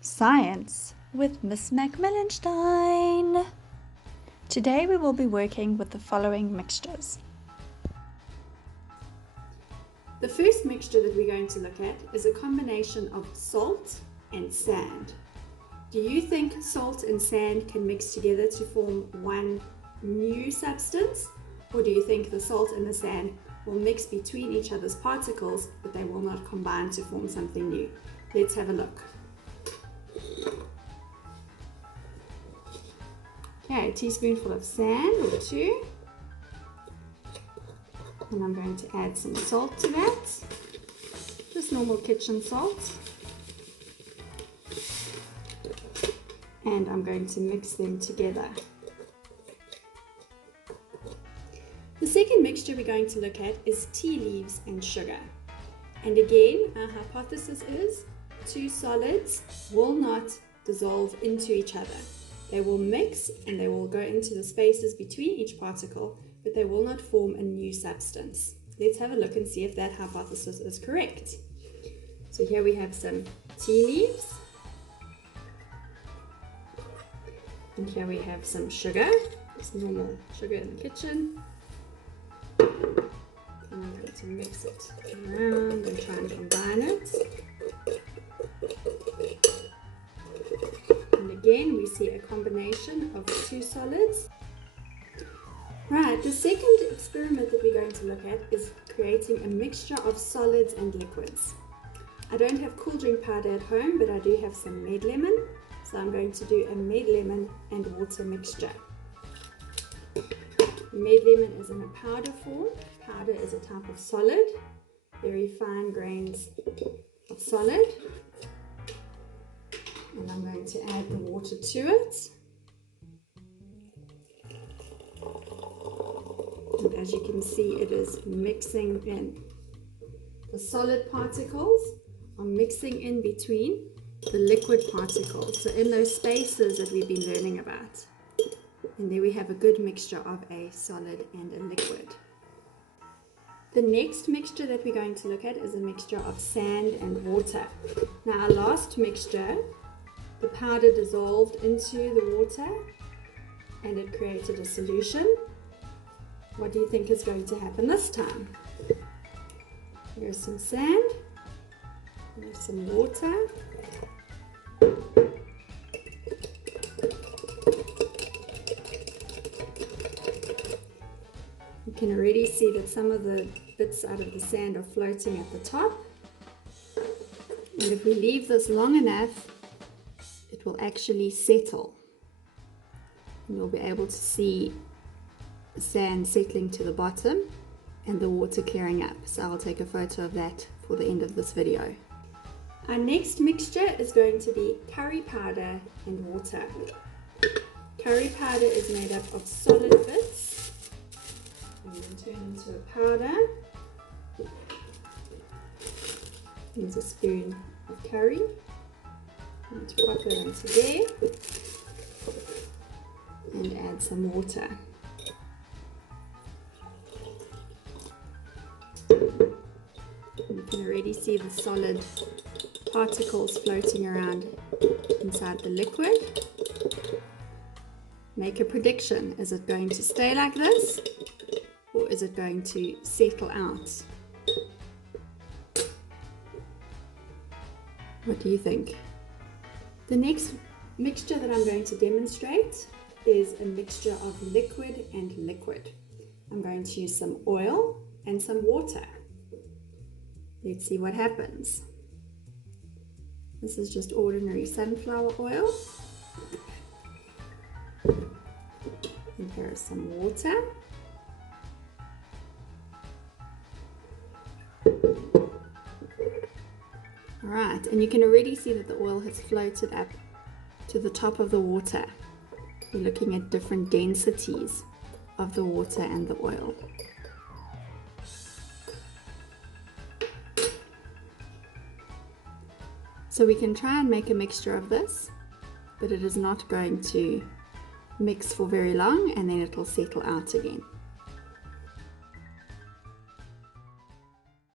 Science with Miss Macmillanstein. Today we will be working with the following mixtures. The first mixture that we're going to look at is a combination of salt and sand. Do you think salt and sand can mix together to form one new substance? Or do you think the salt and the sand will mix between each other's particles, but they will not combine to form something new? Let's have a look. Okay, a teaspoonful of sand or two. And I'm going to add some salt to that. Just normal kitchen salt. And I'm going to mix them together. The second mixture we're going to look at is tea leaves and sugar. And again, our hypothesis is two solids will not dissolve into each other. They will mix and they will go into the spaces between each particle, but they will not form a new substance. Let's have a look and see if that hypothesis is correct. So here we have some tea leaves. And here we have some sugar, just normal sugar in the kitchen. And I'm going to mix it around and try and combine it. And again, we see a combination of two solids. Right, the second experiment that we're going to look at is creating a mixture of solids and liquids. I don't have cool drink powder at home, but I do have some med lemon. So I'm going to do a med lemon and water mixture. Med lemon is in a powder form. Powder is a type of solid, very fine grains of solid. And I'm going to add the water to it. And as you can see, it is mixing in. The solid particles are mixing in between the liquid particles. So in those spaces that we've been learning about. And there we have a good mixture of a solid and a liquid. The next mixture that we're going to look at is a mixture of sand and water. Now our last mixture, the powder dissolved into the water and it created a solution. What do you think is going to happen this time? Here's some sand, here's some water. You can already see that some of the bits out of the sand are floating at the top. And if we leave this long enough, it will actually settle. And you'll be able to see the sand settling to the bottom and the water clearing up. So I'll take a photo of that for the end of this video. Our next mixture is going to be curry powder and water. Curry powder is made up of solid bits and then turn into a powder. Here's a spoon of curry. I'm going to pop it into there and add some water. You can already see the solid particles floating around inside the liquid. Make a prediction. Is it going to stay like this or is it going to settle out? What do you think? The next mixture that I'm going to demonstrate is a mixture of liquid and liquid. I'm going to use some oil and some water. Let's see what happens. This is just ordinary sunflower oil. And here is some water. Alright, and you can already see that the oil has floated up to the top of the water. We're looking at different densities of the water and the oil. So we can try and make a mixture of this, but it is not going to mix for very long and then it will settle out again.